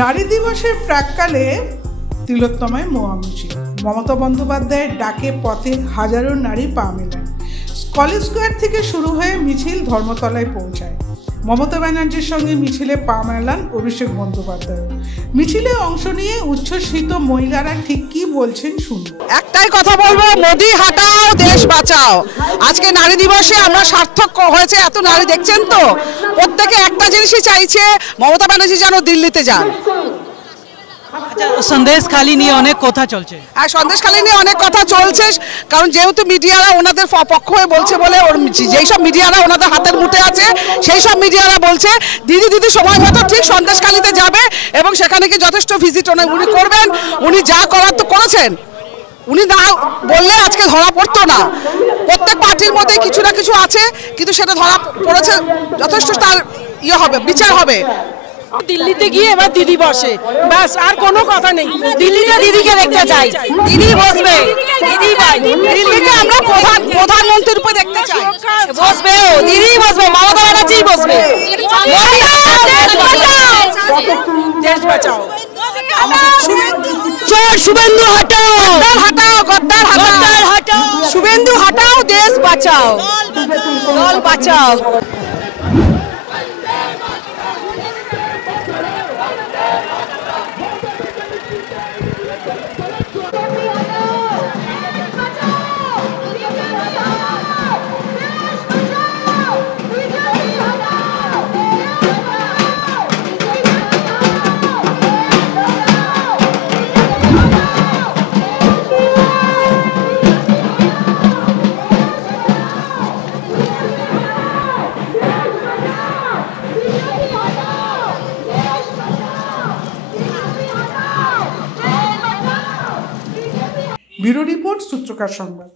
নারী দিবসের প্রাক্কালে তিলোত্তমায় মহা মিছিল। মমতা বন্দ্যোপাধ্যায়ের ডাকে পথে হাজারো নারী পা মেলান। কলেজ স্কোয়ার থেকে শুরু হয়ে মিছিল ধর্মতলায় পৌঁছায়। মমতা ব্যানার্জির সঙ্গে মিছিলে পা মেলান অভিষেক বন্দ্যোপাধ্যায়। মিছিলে অংশ নিয়ে উচ্ছ্বসিত মহিলারা ঠিক কি বলছেন শুনুন। একটাই কথা বলবো, মোদি হাটাও দেশ বাঁচাও। আজকে নারী দিবসে আমরা সার্থক হয়েছে, এত নারী দেখছেন তো, প্রত্যেকে একটা জিনিসই চাইছে, মমতা ব্যানার্জি যেন দিল্লিতে যান। সন্দেশখালী নিয়ে অনেক কথা চলছে। আর সন্দেশখালী নিয়ে অনেক কথা চলছে, কারণ যেহেতু মিডিয়ারা ওনাদের পক্ষ হয়ে বলছে বলে, যেই সব মিডিয়ারা ওনাদের হাতের মুঠে আছে সেই সব মিডিয়ারা বলছে দিদি সময় মতো ঠিক সন্দেশখালীতে যাবে এবং সেখানে কি যথেষ্ট ভিজিট উনি করবেন। উনি যা করার তো করেছেন, উনি না বললে আজকে ধরা পড়তো না। প্রত্যেক পার্টির মধ্যে কিছু না কিছু আছে, কিন্তু সেটা ধরা পড়েছে, যথেষ্ট তার হবে, বিচার হবে। দিল্লিতে গিয়ে এবার দিদি বসে, ব্যাস, আর কোনো কথা নেই। দিল্লিতে দিদিকে দেখতে চাই, দিদি বসবে, দিদি দিল্লিকে আমরা প্রধানমন্ত্রীর উপর দেখতে চাই। বসবে, দিদি বসবে, মমতা ব্যানার্জি বসবে। দেশ বাঁচাও, চোর শুভেন্দু হাটাও, গদ্দার হাটাও, শুভেন্দু হাটাও, দেশ বাঁচাও, দল বাঁচাও। ব্যুরো রিপোর্ট, সূত্রকার সংবাদ।